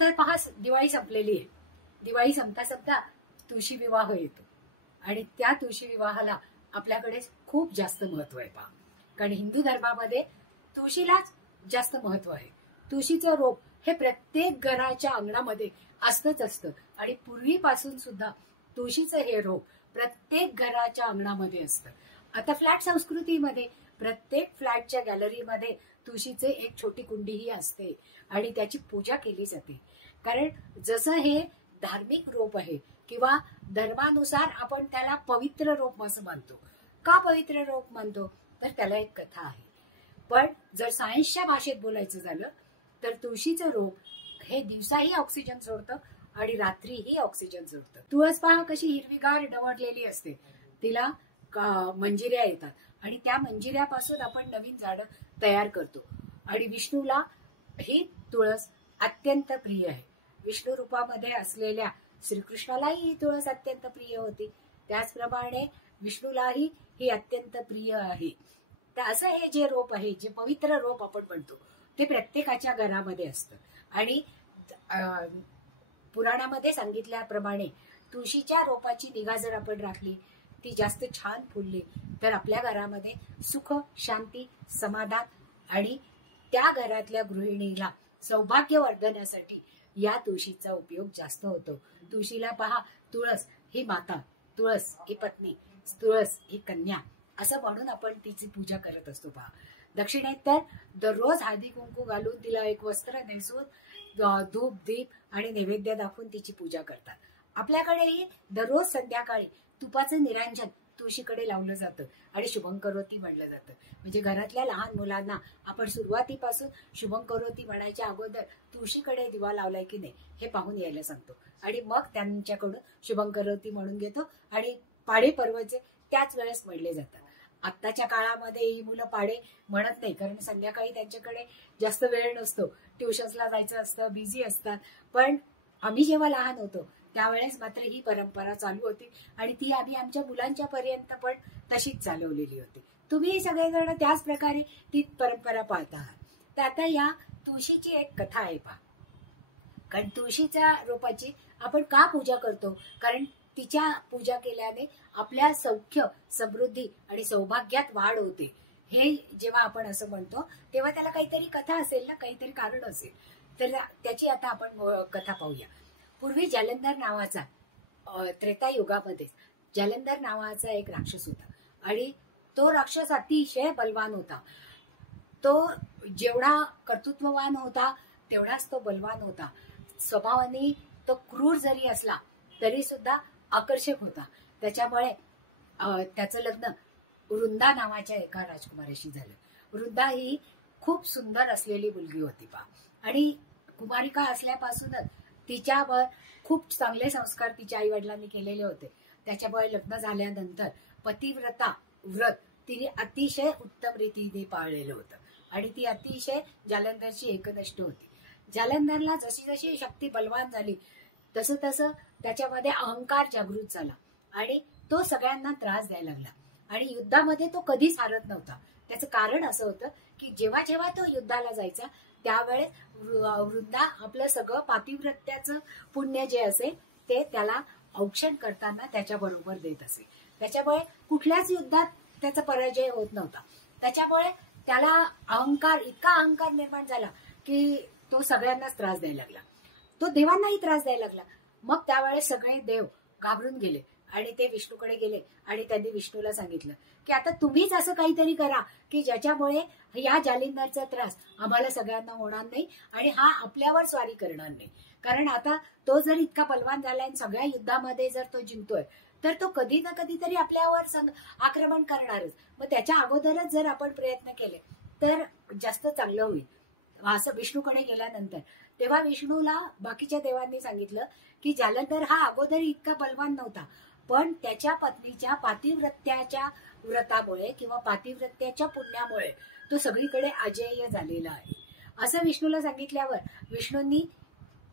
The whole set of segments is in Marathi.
आता पहा, दिवाळी संपलेली आहे. दिवाळी संपता संपता तुळशी विवाह येतो आणि त्या तुळशी विवाहाला आपल्याकडे खूप जास्त महत्व आहे पहा. कारण हिंदू धर्मामध्ये तुळशीलाच जास्त महत्व आहे. तुळशीचं रोप हे प्रत्येक घराच्या अंगणामध्ये असतंच असतं आणि पूर्वीपासून सुद्धा तुळशीचं हे रोप प्रत्येक घराच्या अंगणामध्ये असतं. आता फ्लॅट संस्कृतीमध्ये प्रत्येक फ्लॅटच्या गॅलरीमध्ये तुळशीचे एक छोटी कुंडीही असते आणि त्याची पूजा केली जाते. कारण जसं हे धार्मिक रोप आहे किंवा धर्मानुसार आपण त्याला पवित्र रोप असं मानतो. का पवित्र रोप मानतो? तर त्याला एक कथा आहे. पण जर सायन्सच्या भाषेत बोलायचं झालं तर तुळशीचं रोप हे दिवसाही ऑक्सिजन सोडतं आणि रात्रीही ऑक्सिजन सोडतं. तुळस पहा कशी हिरवीगार डवरलेली असते, तिला मंजिऱ्या येतात आणि त्या मंजिऱ्यापासून आपण नवीन झाडं तयार करतो. आणि विष्णूला ही तुळस अत्यंत प्रिय आहे. विष्णू रूपामध्ये असलेल्या श्रीकृष्णालाही ही तुळस अत्यंत प्रिय होती. त्याचप्रमाणे विष्णूलाही ही अत्यंत प्रिय आहे. तर असं हे जे रोप आहे, जे पवित्र रोप आपण म्हणतो, ते प्रत्येकाच्या घरामध्ये असतं. आणि पुराणामध्ये सांगितल्याप्रमाणे तुळशीच्या रोपाची निगा जर आपण राखली, ती जास्त छान फुलली, तर आपल्या घरामध्ये सुख, शांती, समाधान आणि त्या घरातल्या गृहिणीला सौभाग्य वर्धण्यासाठी या तुळशीचा उपयोग जास्त होतो. तुळशीला पहा, तुळस ही माता, तुळस ही पत्नी, तुळस ही कन्या असं म्हणून आपण तिची पूजा करत असतो पहा. दक्षिणेत तर दररोज हळदी कुंकू घालून तिला एक वस्त्र नेसून धूप दीप आणि नैवेद्य दाखवून तिची पूजा करतात. आपल्याकडेही दररोज संध्याकाळी तुपाचं निरांजन तुळशीकडे लावलं जातं आणि शुभंकरोती म्हणलं जातं. म्हणजे घरातल्या लहान मुलांना आपण सुरुवातीपासून शुभंकरोती म्हणायच्या अगोदर तुळशीकडे दिवा लावलाय की नाही हे पाहून यायला सांगतो आणि मग त्यांच्याकडून शुभंकरोती म्हणून घेतो आणि पाढे पर्वचे त्याच वेळेस म्हणले जातात. आत्ताच्या काळामध्ये ही मुलं पाढे म्हणत नाही, कारण संध्याकाळी त्यांच्याकडे जास्त वेळ नसतो, ट्युशन्सला जायचं असतं, बिझी असतात. पण आम्ही जेव्हा लहान होतो त्यावेळेस मात्र ही परंपरा चालू होती आणि ती आम्ही आमच्या मुलांच्या पर्यंत पण तशीच चालवलेली होती. तुम्ही सगळेजण त्याच प्रकारे ती परंपरा पाळत आहात. तर आता या तुळशीची एक कथा आहे पहा. कारण तुळशीच्या रोपाची आपण का पूजा करतो? कारण तिच्या पूजा केल्याने आपल्या सौख्य, समृद्धी आणि सौभाग्यात वाढ होते. हे जेव्हा आपण असं म्हणतो तेव्हा त्याला काहीतरी कथा असेल ना, काहीतरी कारण असेल. तर त्याची आता आपण कथा पाहूया. पूर्वी जालंधर नावाचा, त्रेतायुगामध्ये जालंधर नावाचा एक राक्षस होता आणि तो राक्षस अतिशय बलवान होता. तो जेवढा कर्तृत्ववान होता तेवढाच तो बलवान होता. स्वभावाने तो क्रूर जरी असला तरी सुद्धा आकर्षक होता. त्याच्यामुळे त्याचं लग्न वृंदा नावाच्या एका राजकुमारीशी झालं. वृंदा ही खूप सुंदर असलेली मुलगी होती पहा आणि कुमारिका असल्यापासूनच तिच्यावर खूप चांगले संस्कार तिच्या आई वडिलांनी केलेले होते. त्याच्यामुळे लग्न झाल्यानंतर पतिव्रता व्रत तिने अतिशय उत्तम रीतीने पाळलेलं होतं आणि ती अतिशय जालंधरची एकनिष्ठ होती. जालंधरला जशी जशी शक्ती बलवान झाली तसं तसं त्याच्यामध्ये अहंकार जागृत झाला आणि तो सगळ्यांना त्रास द्यायला लागला आणि युद्धामध्ये तो कधीच हारत नव्हता. त्याचं कारण असं होतं की जेव्हा जेव्हा तो युद्धाला जायचा त्यावेळेस वृंदा आपलं सगळं पातिव्रत्याचं पुण्य जे असेल ते त्याला औक्षण करताना त्याच्याबरोबर देत असे. त्याच्यामुळे कुठल्याच युद्धात त्याचा पराजय होत नव्हता. त्याच्यामुळे त्याला इतका अहंकार निर्माण झाला की तो सगळ्यांनाच त्रास द्यायला लागला. तो देवांनाही त्रास द्यायला लागला. मग त्यावेळेस सगळे देव घाबरून गेले आणि ते विष्णूकडे गेले आणि त्यांनी विष्णूला सांगितलं की आता तुम्हीच असं काहीतरी करा की ज्याच्यामुळे या जालिंदरचा त्रास आम्हाला सगळ्यांना होणार नाही आणि हा आपल्यावर स्वारी करणार नाही. कारण आता तो जर इतका बलवान झालाय आणि सगळ्या युद्धामध्ये जर तो जिंकतोय तर तो कधी ना कधीतरी आपल्यावर आक्रमण करणारच. मग त्याच्या अगोदरच जर आपण प्रयत्न केले तर जास्त चांगलं होईल. असं विष्णूकडे गेल्यानंतर तेव्हा विष्णूला बाकीच्या देवांनी सांगितलं की जालंधर हा अगोदर इतका बलवान नव्हता, पण त्याच्या पत्नीच्या पातिव्रत्याच्या व्रतामुळे किंवा पातिव्रत्याच्या पुण्यामुळे तो सगळीकडे अजेय झालेला आहे. असं विष्णूला सांगितल्यावर विष्णूंनी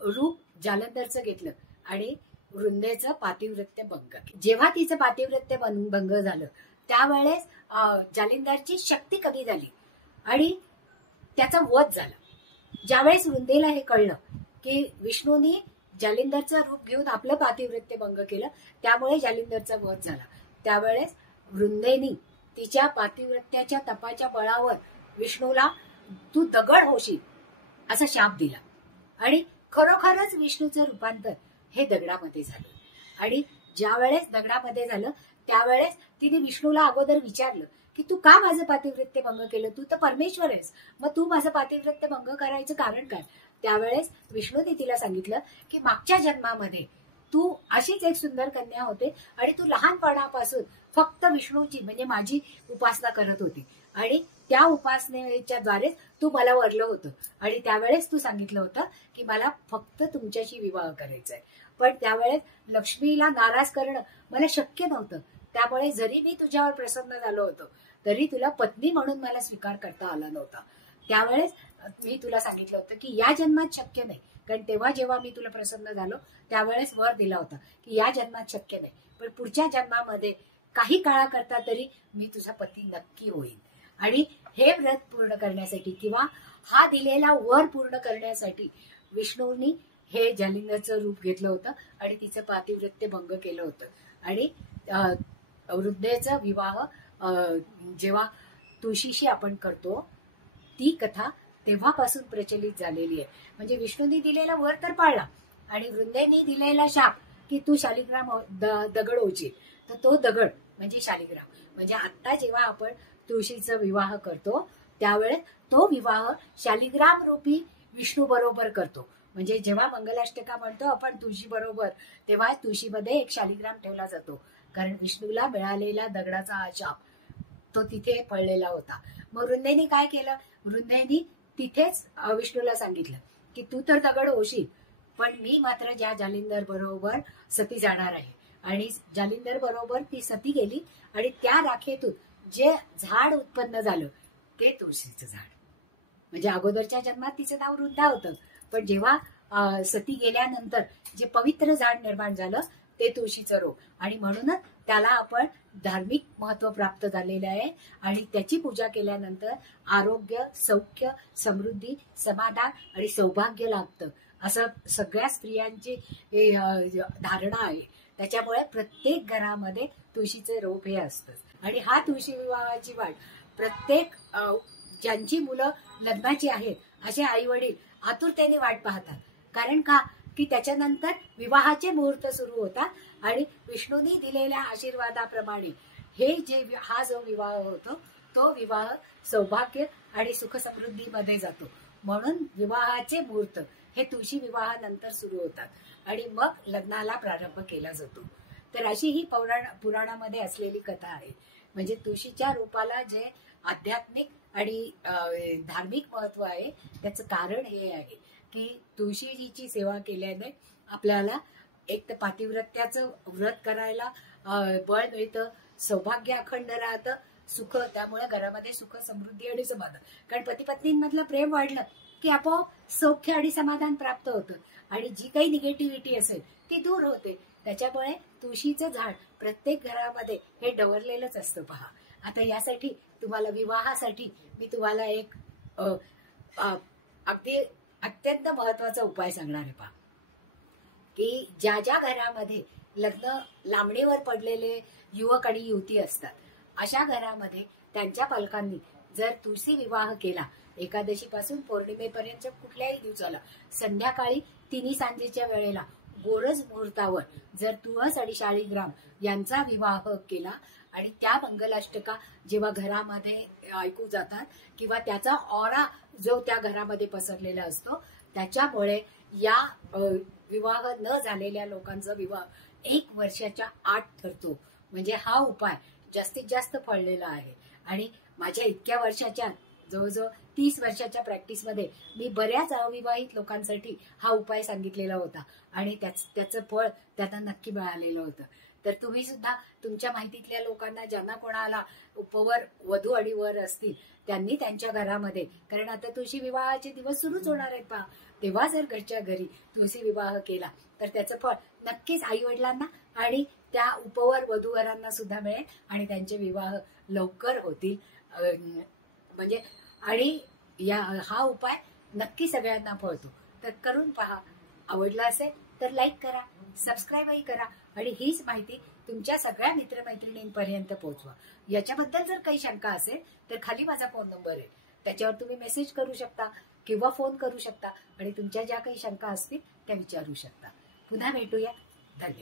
रूप जालंधरचं घेतलं आणि वृंदेचं पातिव्रत्य भंग. जेव्हा तिचं पातिव्रत्य भंग झालं त्यावेळेस जालिंदरची शक्ती कमी झाली आणि त्याचा वध झाला. ज्यावेळेस वृंदेला हे कळलं की विष्णूनी जालिंदरचं रूप घेऊन आपलं पातिव्रत्य भंग केलं, त्यामुळे जालिंदरचा वध झाला. त्यावेळेस वृंदेनी तिच्या पातिव्रत्याच्या तपाच्या बळावर विष्णूला तू दगड होशील असा शाप दिला. आणि खरोखरच विष्णूचं रूपांतर हे दगडामध्ये झालं. आणि ज्या वेळेस दगडामध्ये झालं त्यावेळेस तिने विष्णूला अगोदर विचारलं की तू का माझं पातिव्रत्य भंग केलं, तू तर परमेश्वर आहेस, मग तू माझं पातिव्रत्य भंग करायचं कारण काय. त्यावेळेस विष्णूने तिला सांगितलं की मागच्या जन्मामध्ये तू अशीच एक सुंदर कन्या होते आणि तू लहानपणापासून फक्त विष्णूची म्हणजे माझी उपासना करत होती आणि त्या उपासनेच्या द्वारेच तू मला वरलं होतं. आणि त्यावेळेस तू सांगितलं होतं की मला फक्त तुमच्याशी विवाह करायचा आहे. पण त्यावेळेस लक्ष्मीला नाराज करणं मला शक्य नव्हतं. त्यामुळे जरी मी तुझ्यावर प्रसन्न झालो होतो तरी तुला पत्नी म्हणून मला स्वीकार करता आला नव्हता. त्यावेळेस मी तुला सांगितलं होतं की या जन्मात शक्य नाही, कारण तेव्हा जेव्हा मी तुला प्रसन्न झालो त्यावेळेस वर दिला होता की या जन्मात शक्य नाही, पण पुढच्या जन्मामध्ये काही काळाकरता तरी मी तुझा पती नक्की होईल. आणि हे व्रत पूर्ण करण्यासाठी किंवा हा दिलेला वर पूर्ण करण्यासाठी विष्णूंनी हे जालिंदरचं रूप घेतलं होतं आणि तिचं पातिव्रत्य भंग केलं होतं. आणि वृद्धेचा विवाह जेव्हा तुळशीशी आपण करतो ती कथा तेव्हापासून प्रचलित झालेली आहे. म्हणजे विष्णूंनी दिलेला वर तर पाळला आणि वृंदेनी दिलेला शाप की तू शालिग्राम दगड होशील, तर तो दगड म्हणजे शालिग्राम. म्हणजे आता जेव्हा आपण तुळशीचा विवाह करतो त्यावेळेस तो विवाह शालिग्राम रूपी विष्णू बरोबर करतो. म्हणजे जेव्हा मंगलाष्टका म्हणतो आपण तुळशी बरोबर, तेव्हा तुळशीमध्ये एक शालिग्राम ठेवला जातो, कारण विष्णूला मिळालेला दगडाचा हा शाप तो तिथे पडलेला होता. मग वृंदेनी काय केलं, वृंदेनी तिथेच विष्णूला सांगितलं की तू तर दगड होशील, पण मी मात्र ज्या जालिंदर बरोबर सती जाणार आहे. आणि जालिंदर बरोबर ती सती गेली आणि त्या राखेतून जे झाड उत्पन्न झालं ते तुळशीचं झाड. म्हणजे अगोदरच्या जन्मात तिचं नाव वृंदा होतं, पण जेव्हा सती गेल्यानंतर जे पवित्र झाड निर्माण झालं ते तुळशीचं रोप. आणि म्हणूनच त्याला आपण धार्मिक महत्व प्राप्त झालेलं आहे. आणि त्याची पूजा केल्यानंतर आरोग्य, सौख्य, समृद्धी, समाधान आणि सौभाग्य लाभतं असं सगळ्या स्त्रियांची धारणा आहे. त्याच्यामुळे प्रत्येक घरामध्ये तुळशीचे रोप हे असतं. आणि हा तुळशी विवाहाची वाट प्रत्येक ज्यांची मुलं लग्नाची आहेत असे आई वडील आतुरतेने वाट पाहतात. कारण का की त्याच्यानंतर विवाहाचे मुहूर्त सुरू होतात आणि विष्णूंनी दिलेल्या आशीर्वादाप्रमाणे हा जो विवाह होतो तो विवाह सौभाग्य आणि सुख समृद्धीमध्ये जातो. म्हणून विवाहाचे मुहूर्त हे तुळशी विवाहानंतर सुरू होतात आणि मग लग्नाला प्रारंभ केला जातो. तर अशी ही पुराणामध्ये असलेली कथा आहे. म्हणजे तुळशीच्या रूपाला जे आध्यात्मिक आणि धार्मिक महत्व आहे त्याचं कारण हे आहे की तुळशीजीची सेवा केल्याने आपल्याला एक तर पातिव्रत्याचं व्रत करायला बळ मिळतं, सौभाग्य अखंड राहतं, सुख, त्यामुळे घरामध्ये सुख, समृद्धी आणि समाधान. कारण पती पत्नींमधलं प्रेम वाढलं की आपोआप सौख्य आणि समाधान प्राप्त होतं आणि जी काही निगेटिव्हिटी असेल ती दूर होते. त्याच्यामुळे तुळशीचं झाड प्रत्येक घरामध्ये हे डवरलेलंच असतं. पहा, आता यासाठी तुम्हाला विवाहासाठी मी तुम्हाला एक अगदी अत्यंत महत्वाचा उपाय सांगणार आहे. पहा की ज्या ज्या घरामध्ये लग्न लांबणीवर पडलेले युवक आणि युवती असतात अशा घरामध्ये त्यांच्या पालकांनी जर तुळशी विवाह केला एकादशीपासून पौर्णिमेपर्यंत कुठल्याही दिवसाला संध्याकाळी 3 सांजेच्या वेळेला गोरज मुहूर्तावर जर तुळस आणि शाळीग्राम यांचा विवाह केला आणि त्या मंगलाष्टका जेव्हा घरामध्ये ऐकू जातात किंवा त्याचा ऑरा जो त्या घरामध्ये पसरलेला असतो त्याच्यामुळे या विवाह न झालेल्या लोकांचा विवाह 1 वर्षाच्या आत ठरतो. म्हणजे हा उपाय जास्तीत जास्त फळलेला आहे. आणि माझ्या इतक्या वर्षाच्या जवळजवळ 30 वर्षाच्या प्रॅक्टिसमध्ये मी बऱ्याच अविवाहित लोकांसाठी हा उपाय सांगितलेला होता आणि त्याचं फळ त्यांना नक्की मिळालेलं होतं. तर तुम्ही सुद्धा तुमच्या माहितीतल्या लोकांना ज्यांना कोणाला उपवर वधू आणि वर असतील त्यांनी त्यांच्या घरामध्ये, कारण आता तुळशी विवाहाचे दिवस सुरूच होणार आहेत पहा, तेव्हा जर घरच्या घरी तुळशी विवाह केला तर त्याचं फळ नक्कीच आई वडिलांना आणि त्या उपवर वधूवरांना सुद्धा मिळेल आणि त्यांचे विवाह लवकर होतील. म्हणजे आणि हा उपाय नक्की सगळ्यांना फळतो. तर करून पहा. आवडलं असेल तर लाईक करा, सबस्क्राईबही करा आणि हीच माहिती तुमच्या सगळ्या मित्रमैत्रिणींपर्यंत पोहोचवा. याच्याबद्दल जर काही शंका असेल तर खाली माझा फोन नंबर आहे, त्याच्यावर तुम्ही मेसेज करू शकता किंवा फोन करू शकता आणि तुमच्या ज्या काही शंका असतील त्या विचारू शकता. पुन्हा भेटूया. धन्यवाद.